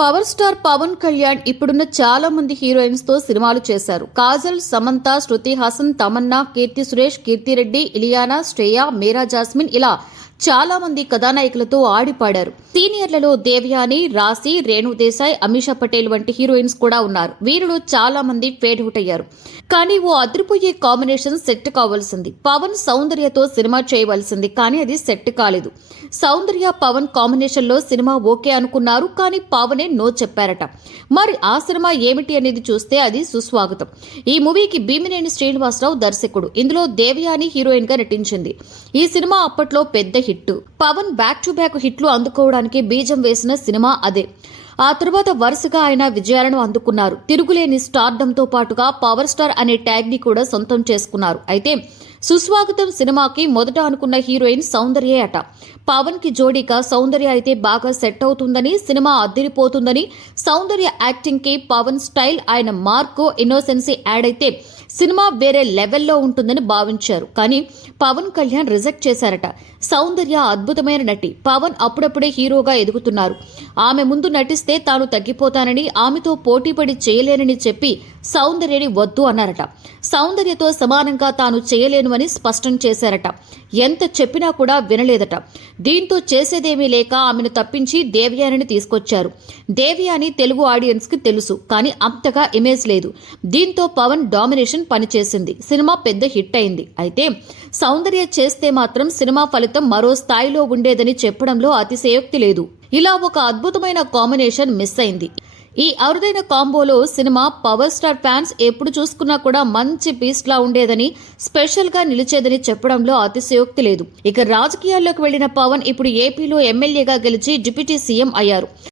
Power star Pawan Kalyan ఇప్పుడున్న చాలా మంది హీరోయిన్స్ తో సినిమాలు చేశారు. కాజల్, సమంత, శృతి హాసన్, తమన్నా, కీర్తి సురేష్, కీర్తిరెడ్డి, ఇలియానా, శ్రేయ, మీరా జాస్మిన్ ఇలా చాలా మంది కథానాయకులతో ఆడిపాడారు. సీనియర్లలో దేవయాని, రాశి, రేణు దేశాయ్, అమీషా పటేల్ వంటి హీరోయిన్స్ కూడా ఉన్నారు. వీరిలో చాలా మంది ఫేడ్ అవుట్ అయ్యారు. కానీ ఓ అదిరిపోయే కాంబినేషన్ సెట్ కావాల్సింది. పవన్ సౌందర్యతో సినిమా చేయవలసింది, కానీ అది సెట్ కాలేదు. సౌందర్య పవన్ కాంబినేషన్ లో సినిమా ఓకే అనుకున్నారు, కానీ పవనే నో చెప్పారట. మరి ఆ సినిమా ఏమిటి అనేది చూస్తే అది సుస్వాగతం. ఈ మూవీకి భీమినేని శ్రీనివాసరావు దర్శకుడు. ఇందులో దేవయాని హీరోయిన్ గా నటించింది. ఈ సినిమా అప్పట్లో పెద్ద hit. Pawan back to back హిట్లు అందుకోవడానికి బీజం వేసిన సినిమా అదే. ఆ తర్వాత వరుసగా ఆయన విజయాలను అందుకున్నారు. తిరుగులేని స్టార్డంతో పాటుగా పవర్ స్టార్ అనే ట్యాగ్ ని కూడా సొంతం చేసుకున్నారు. అయితే సుస్వాగతం సినిమాకి మొదట అనుకున్న హీరోయిన్ సౌందర్యే అట. పవన్ కి జోడీగా సౌందర్య అయితే బాగా సెట్ అవుతుందని, సినిమా అద్దిరిపోతుందని, సౌందర్య యాక్టింగ్ కి పవన్ స్టైల్, ఆయన మార్క్, ఇన్నోసెన్సీ యాడ్ అయితే సినిమా వేరే లెవెల్లో ఉంటుందని భావించారు. కానీ పవన్ కళ్యాణ్ రిజెక్ట్ చేశారట. సౌందర్య అద్భుతమైన నటి. పవన్ అప్పుడప్పుడే హీరోగా ఎదుగుతున్నారు. ఆమె ముందు నటిస్తే తాను తగ్గిపోతానని, ఆమెతో పోటీపడి చేయలేనని చెప్పి సౌందర్యని వద్దు అన్నారట. సౌందర్యతో సమానంగా తాను చేయలేను అని స్పష్టం చేశారట. ఎంత చెప్పినా కూడా వినలేదట. దీంతో చేసేదేమీ లేక ఆమెను తప్పించి దేవయానిని తీసుకొచ్చారు. దేవయాని తెలుగు ఆడియన్స్ కి తెలుసు, కానీ అంతగా ఇమేజ్ లేదు. దీంతో పవన్ డామినేషన్ పనిచేసింది. సినిమా పెద్ద హిట్ అయింది. అయితే సౌందర్య చేస్తే మాత్రం సినిమా ఫలితం మరో స్థాయిలో ఉండేదని చెప్పడంలో అతిశయోక్తి లేదు. ఇలా ఒక అద్భుతమైన కాంబినేషన్ మిస్ అయింది. ఈ అరుదైన కాంబోలో సినిమా పవర్ స్టార్ ఫ్యాన్స్ ఎప్పుడు చూసుకున్నా కూడా మంచి పీస్ లా ఉండేదని, స్పెషల్ గా నిలిచేదని చెప్పడంలో అతిశయోక్తి లేదు. ఇక రాజకీయాల్లోకి వెళ్లిన పవన్ ఇప్పుడు ఏపీలో ఎమ్మెల్యేగా గెలిచి డిప్యూటీ సీఎం అయ్యారు.